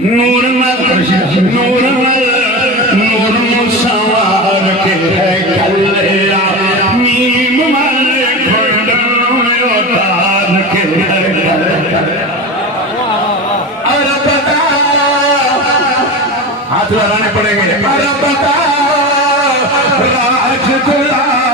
नूर नूर नूर सवार के है कल्ला नीम वाले उतार के अरे बता हाथ लगाने पड़ेंगे। अरे बता राज गुलाम